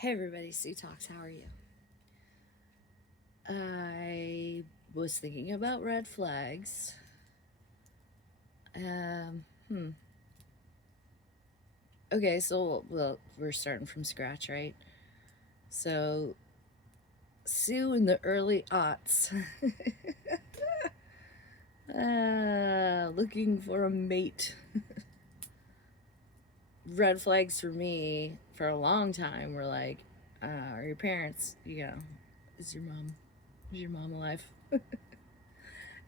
Hey everybody, Sue Talks. How are you? I was thinking about red flags. Um, hmm. Okay, so we're starting from scratch, right? So Sue in the early aughts, looking for a mate. Red flags for me for a long time were like, are your parents, is your mom alive?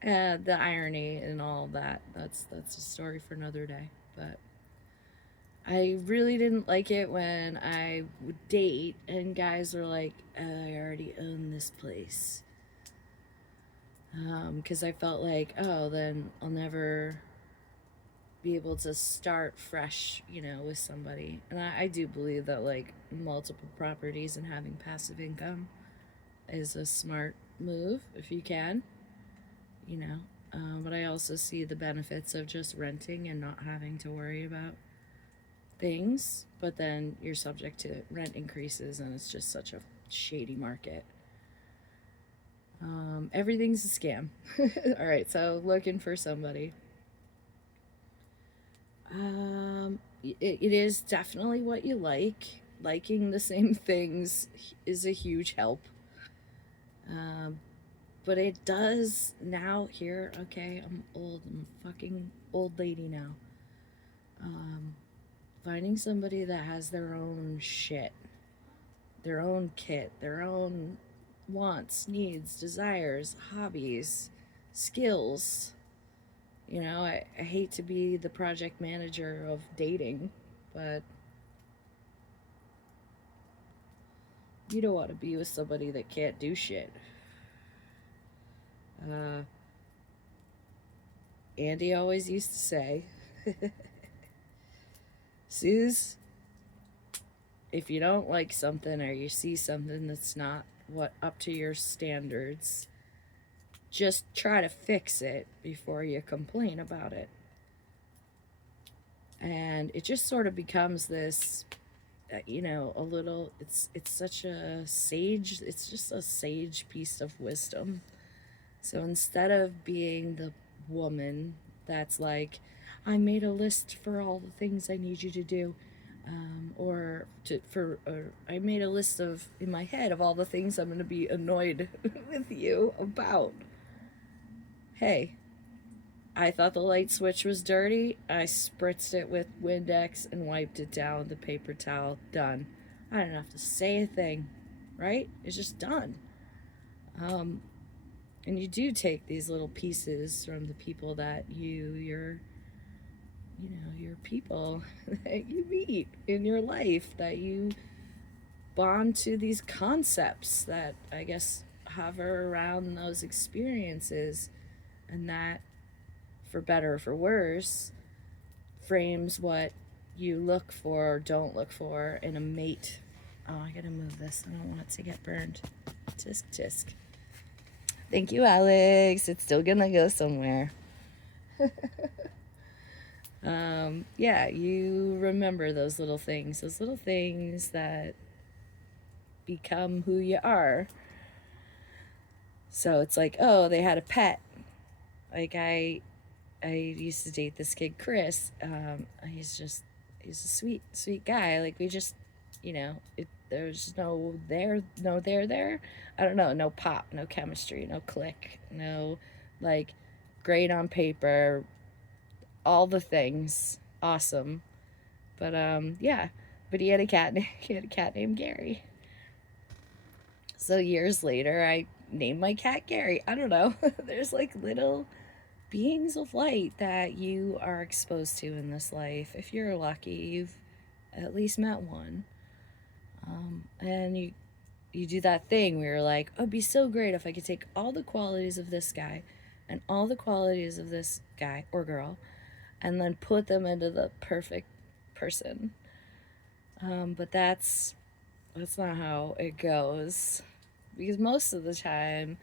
The irony and all that's a story for another day. But I really didn't like it when I would date and guys were like, I already own this place. Because I felt like, oh, then I'll never be able to start fresh, with somebody. And I do believe that, like, multiple properties and having passive income is a smart move if you can, you know. But I also see the benefits of just renting and not having to worry about things, but then you're subject to rent increases, and it's just such a shady market. Everything's a scam. All right, so looking for somebody. It is definitely what you like. Liking the same things is a huge help. Um, but it does now here. Okay, I'm old. I'm a fucking old lady now. Um, Finding somebody that has their own shit, their own kit, their own wants, needs, desires, hobbies, skills. I hate to be the project manager of dating, but you don't want to be with somebody that can't do shit. Uh, Andy always used to say, Suze, if you don't like something or you see something that's not what up to your standards, just try to fix it before you complain about it. And it just sort of becomes this, a little. It's such a sage. It's just a sage piece of wisdom. So instead of being the woman that's like, I made a list for all the things I need you to do, or I made a list of in my head of all the things I'm going to be annoyed with you about. Hey, I thought the light switch was dirty. I spritzed it with Windex and wiped it down with a paper towel. Done. I didn't have to say a thing, right? It's just done. Um, and you do take these little pieces from the people that your people that you meet in your life, that you bond to these concepts that I guess hover around those experiences, and that, for better or for worse, frames what you look for or don't look for in a mate. Oh, I gotta move this. I don't want it to get burned. Tisk tisk. Thank you, Alex. It's still gonna go somewhere. Yeah, you remember those little things that become who you are. So it's like, oh, they had a pet. Like I used to date this kid, Chris. He's a sweet, sweet guy. Like we just, there's no there. I don't know, no pop, no chemistry, no click, no, like, great on paper, all the things, awesome. But yeah, but he had a cat. He had a cat named Gary. So years later, I named my cat Gary. I don't know. There's like little beings of light that you are exposed to in this life. If you're lucky, you've at least met one. And you do that thing where you're like, oh, it'd be so great if I could take all the qualities of this guy and all the qualities of this guy or girl and then put them into the perfect person. But that's not how it goes, because most of the time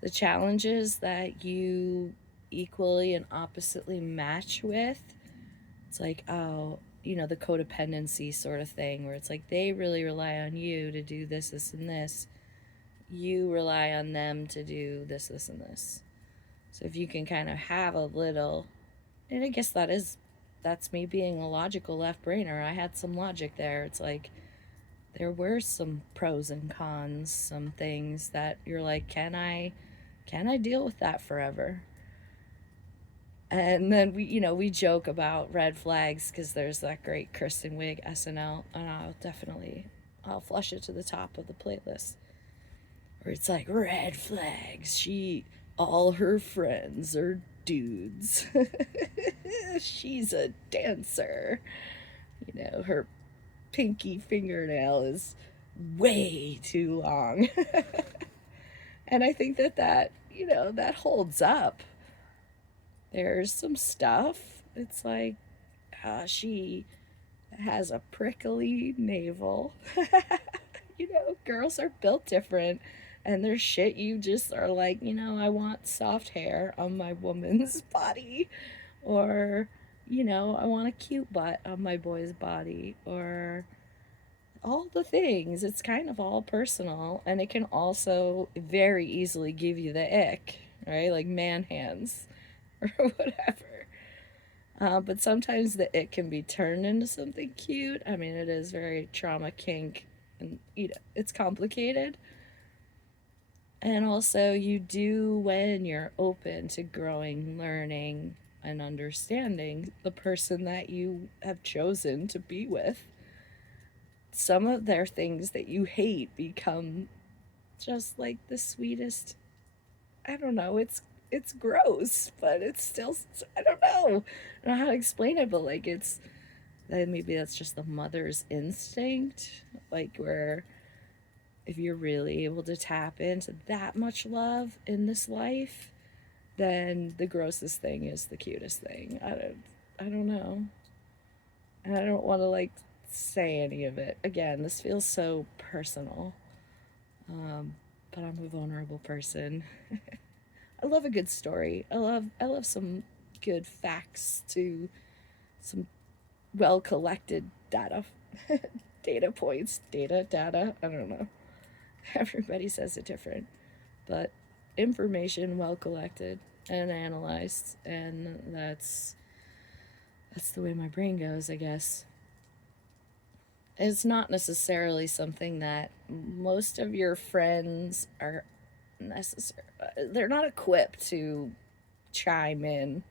the challenges that you equally and oppositely match with, it's like, oh, the codependency sort of thing where it's like they really rely on you to do this, this, and this. You rely on them to do this, this, and this. So if you can kind of have a little, and I guess that's me being a logical left brainer. I had some logic there. It's like there were some pros and cons, some things that you're like, can I deal with that forever? And then we joke about red flags because there's that great Kristen Wiig SNL, and I'll flush it to the top of the playlist where it's like red flags. All her friends are dudes. She's a dancer. Her pinky fingernail is way too long. And I think that holds up. There's some stuff. It's like, she has a prickly navel. Girls are built different. And there's shit you just are like, I want soft hair on my woman's body. Or, I want a cute butt on my boy's body. Or all the things. It's kind of all personal. And it can also very easily give you the ick, right? Like man hands or whatever. But sometimes the it can be turned into something cute. I mean, it is very trauma kink, and it's complicated. And also, you do when you're open to growing, learning, and understanding the person that you have chosen to be with. Some of their things that you hate become just like the sweetest. I don't know. It's gross, but it's still, I don't know. I don't know how to explain it, but like maybe that's just the mother's instinct, like where if you're really able to tap into that much love in this life, then the grossest thing is the cutest thing. I don't know. And I don't want to like say any of it. Again, this feels so personal. But I'm a vulnerable person. I love a good story. I love some good facts to some well collected data. Data points, data, I don't know. Everybody says it different. But information well collected and analyzed, and that's the way my brain goes, I guess. It's not necessarily something that most of your friends are they're not equipped to chime in,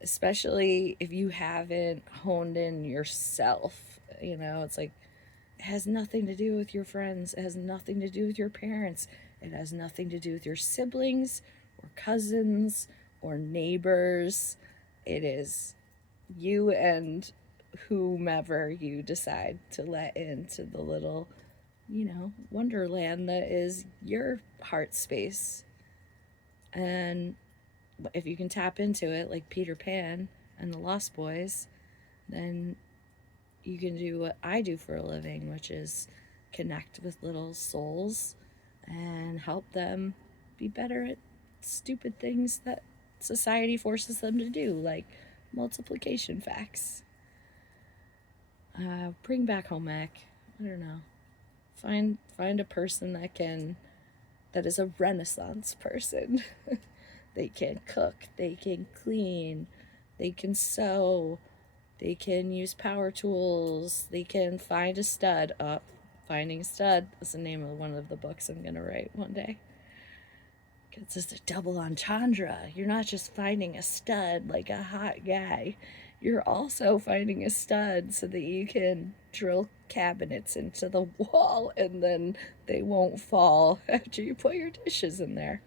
especially if you haven't honed in yourself. It's like it has nothing to do with your friends, it has nothing to do with your parents, it has nothing to do with your siblings or cousins or neighbors. It is you and whomever you decide to let into the little wonderland that is your heart space. And if you can tap into it like Peter Pan and the Lost Boys, then you can do what I do for a living, which is connect with little souls and help them be better at stupid things that society forces them to do, like multiplication facts. Bring back home ec. I don't know. Find a person that is a Renaissance person. They can cook, they can clean, they can sew, they can use power tools, they can find a stud. Finding a Stud is the name of one of the books I'm gonna write one day. It's just a double entendre. You're not just finding a stud like a hot guy. You're also finding a stud so that you can drill cabinets into the wall and then they won't fall after you put your dishes in there.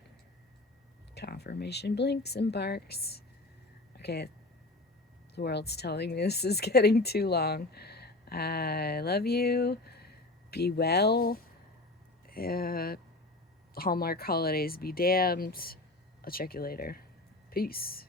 Confirmation blinks and barks. Okay, the world's telling me this is getting too long. I love you. Be well. Hallmark holidays be damned. I'll check you later. Peace.